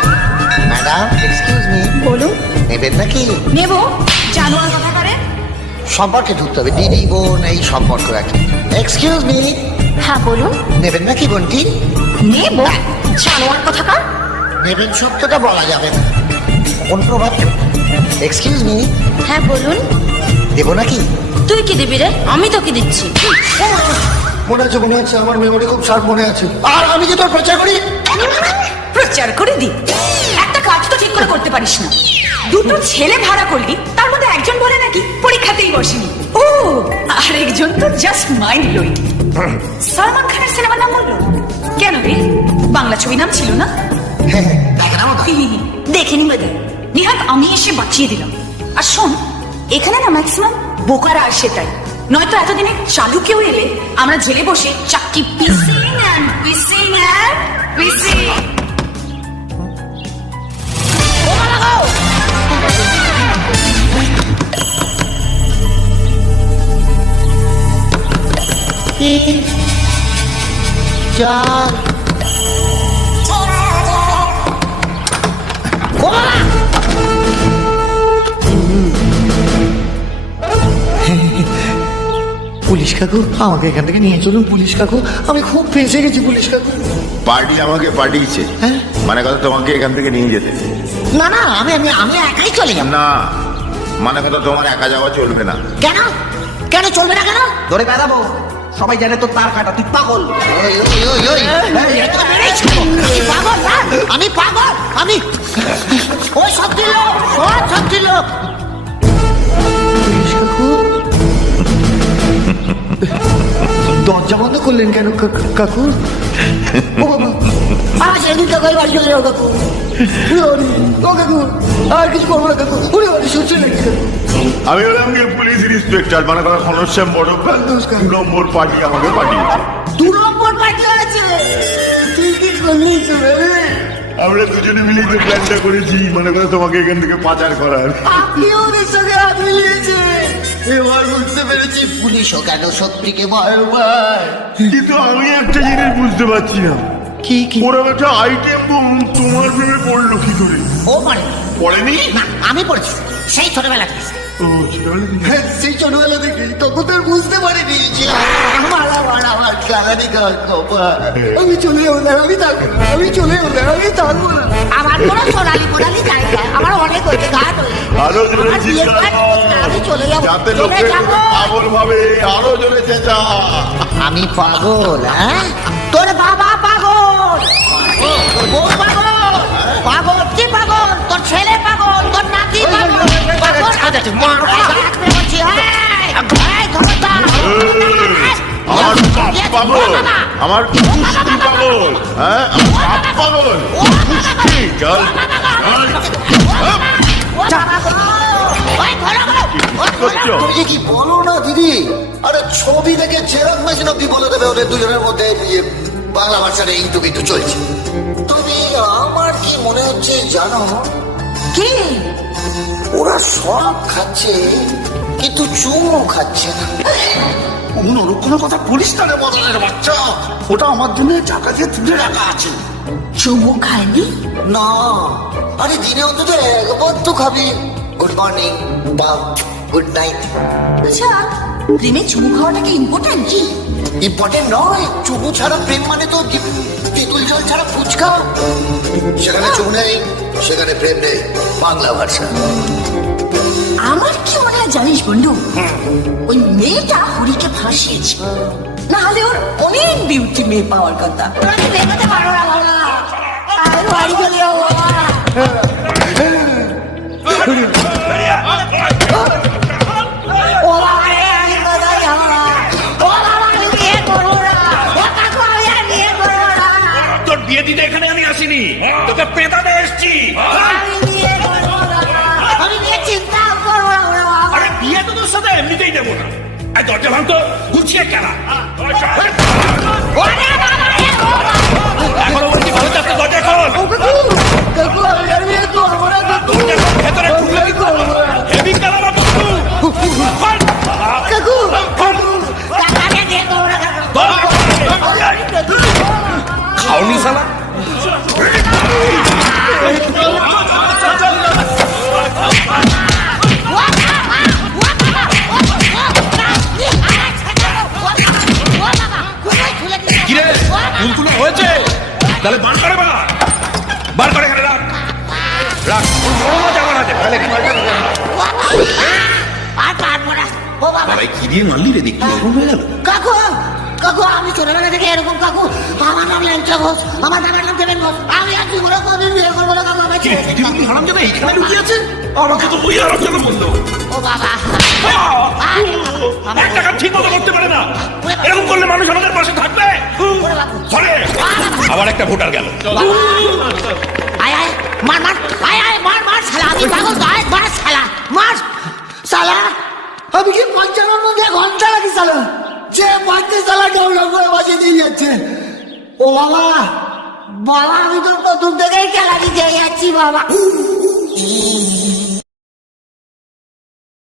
Madam excuse me বলুন। নেবেন নাকি? নেব। জানোয়ার কথা করে সম্পর্কে ঢুকতে হবে। দিদি বোন এই সম্পর্ক রাখি এক্সকিউজ মি হ্যাঁ বলুন। নেবেন নাকি বোনটি? নেব। জানোয়ার কথা কার? নেবেন সত্যটা বলা যাবে না। কোন প্রভাব? এক্সকিউজ মি হ্যাঁ বলুন। দেবো নাকি? তুই কি দিবি রে? আমি তো কি দিচ্ছি। মনে আছে মনে আছে আমার মেমোরি খুব শার্প মনে আছে। আর আমি যে তোর প্রচার করি? প্রচার করে দি একটা কাজ তো ঠিক করে করতে পারিস না। দুটো ছেলে ভাড়া করলি তার মধ্যে একজন বলে নাকি পরীক্ষাতেই বসেনি। ও আর একজন তো জাস্ট মাইন্ড ব্লোয়িং সালমান খানের সিনেমার নাম বলল? কেন রে? বাংলা ছবি নাম ছিল না? হ্যাঁ। দেখেন দেখ নিহাত আমি এসে বাঁচিয়ে দিলাম। আর শোন এখানে না ম্যাক্সিমাম বোকারা আসে তাই। নয়তো এতদিনে চালু কেউ এলে আমরা জেলে বসে চাকরি পিসিং তিন চার পুলিশ কাকু আমাকে এখান থেকে নিয়ে চলুন পুলিশ কাকু। আমি খুব ফেঁসে গেছি পুলিশ কাকু। পার্টি আমাকে পাঠিয়েছে। হ্যাঁ? মানে কথা তোমাকে এখান থেকে নিয়ে যেতে। না না আমি আমি আমি একাই চলে যাব। না মানে কথা তোমার একা যাওয়া চলবে না। কেন? কেন চলবে না কেন? ধরে বেড়াবো। সবাই জানে তো তার কাটা তুই পাগল। আমি পাগল না। আমি পাগল আমি ওই সত্যি লোক ওই সত্যি লোক। কাকু। দরজা বন্ধ করলেন কেন কাকু? ও বাবা সেদিন তো কই বাড়ি চলে যাও কাকু। ও কাকু আর কিছু করব না কাকু। উড়ে বাড়ি সত্যি লেগেছে আমি হলাম গিয়ে পুলিশ ইন্সপেক্টর মানে কথা খনশ্যাম বড় নম্বর পার্টি আমাকে পাঠিয়েছে। দু নম্বর পার্টি হয়েছে। তুই কি করলি আমরা দুজনে মিলে যে প্ল্যানটা করেছি মানে কথা তোমাকে এখান থেকে পাচার করার। আপনিও ওদের সঙ্গে হাত মিলিয়েছে। এবার বুঝতে পেরেছি পুলিশও কেন শত্রুকে ভয় পায় কিন্তু আমি একটা জিনিস বুঝতে পারছি না। কি কি? ওরা একটা আইটেম বোম তোমার প্রেমে পড়ল কি করে? ও মানে পড়েনি? না আমি পড়েছি। সেই ছোটবেলা থেকে। ও ছোটবেলা হ্যাঁ, সেই ছোটবেলা থেকে। তখন তো বুঝতে পারিনি যে আমার আমার আমার খেলানি গান আমি চলে যাব না আমি থাকব আমি চলে যাব আমি থাকব আমার কোনো সোনালি ফোনালি জায়গা আমার অনেক হয়েছে ঘাট হয়েছে আরও জোরে চিৎকার ঘাট কর। হয়েছে, আমি চলে যাব। যাতে চলে লোকে পাগল ভাবে আরও জোরে চেঁচা। আমি পাগল হ্যাঁ? তোর বাবা তোর বউ পাগল পাগল কি পাগল তোর ছেলে পাগল তোর নাতি পাগল পাগল রাখবে বলছি, এই, এই, খবরদার। আমার বাপ পাগল আমার কুস্তি পাগল হ্যাঁ আমার বাপ পাগল কুস্তি চল কি বলো না দিদি আরে ছবি দেখে চেরাক মেশিন অব্দি বলে দেবে ওদের দুজনের মধ্যে ইয়ে, বাংলা ভাষাটা ইন্টু বিন্টু চলছে। তবে আমার কি মনে হচ্ছে জানো? কি? ওরা সব খাচ্ছে কিন্তু চুমও খাচ্ছে না। কোনো কথা বলিস না রে বদলের বাচ্চা। ওটা আমার জন্য চাকাতে তুলে রাখা আছে। চুমু খায়নি? না আরে দিনে অন্তত একবার তো খাবি। গুড মর্নিং বা গুড নাইট আচ্ছা প্রেমে চুমু খাওয়াটা কি ইম্পর্টেন্ট কি? ইম্পর্টেন্ট নয় চুমু ছাড়া প্রেম মানে তো তেঁতুল জল ছাড়া ফুচকা? সেখানে চুমু নেই সেখানে প্রেম নেই। বাংলা ভাষা। আমার কি মনে হয় জানিস বন্ধু? ওই মেয়েটা হরিকে ফাঁসিয়েছে। না হলে ওর অনেক বিউটি মেয়ে পাওয়ার কথা। তোরা পারো না বাবা বাড়ি চলে যাব আর তোর বিয়ে দিতে এখানে আমি আসিনি। তোকে পেতাতে এসছি। আরে বিয়ে তো তোর সাথে এমনিতেই দেবো না। এই দরজা ভাঙতো গুছিয়ে বাবা। এখনও বলছি? ভালো চাচ্ছে দরজা খোল। খাওনি সালা বার করে বা বার করে এখানে রাখ। রাখ। যাবার আছে তাহলে আর পারব না। ও বাবা। কি দিয়ে মারলি রে? দেখি। কাকু কাকু আমি ছোটবেলা থেকে এরকম কাকু। আমার নাম ল্যাংচা ঘোষ আমার দাদার নাম দেবেন ঘোষ। আমি আর জীবনে কোনদিন বিয়ে করব না কাকু আমার দিন, হারাম যাবে এইখানে লুকিয়ে আছে? আমাকে তো ওই আর কেন বলল। ও বাবা। একটা কাজ ঠিক মতো করতে পারে না। এরকম করলে মানুষ আমাদের পাশে থাকবে? আবার একটা ভোটার গেল। আয় আয় মার মার আয় আয় মার মার শালা আমি পাগল আয় মার শালা মার শালা। আমি কি পঞ্চানোর মধ্যে ঘণ্টা লাগি শালা যে পাঁচটি শালা ডাউনলোড করে বাজে দিয়ে যাচ্ছে। ও বাবা বাবা, আমি তো প্রথম থেকেই খেলা দিতে যাচ্ছি, বাবা।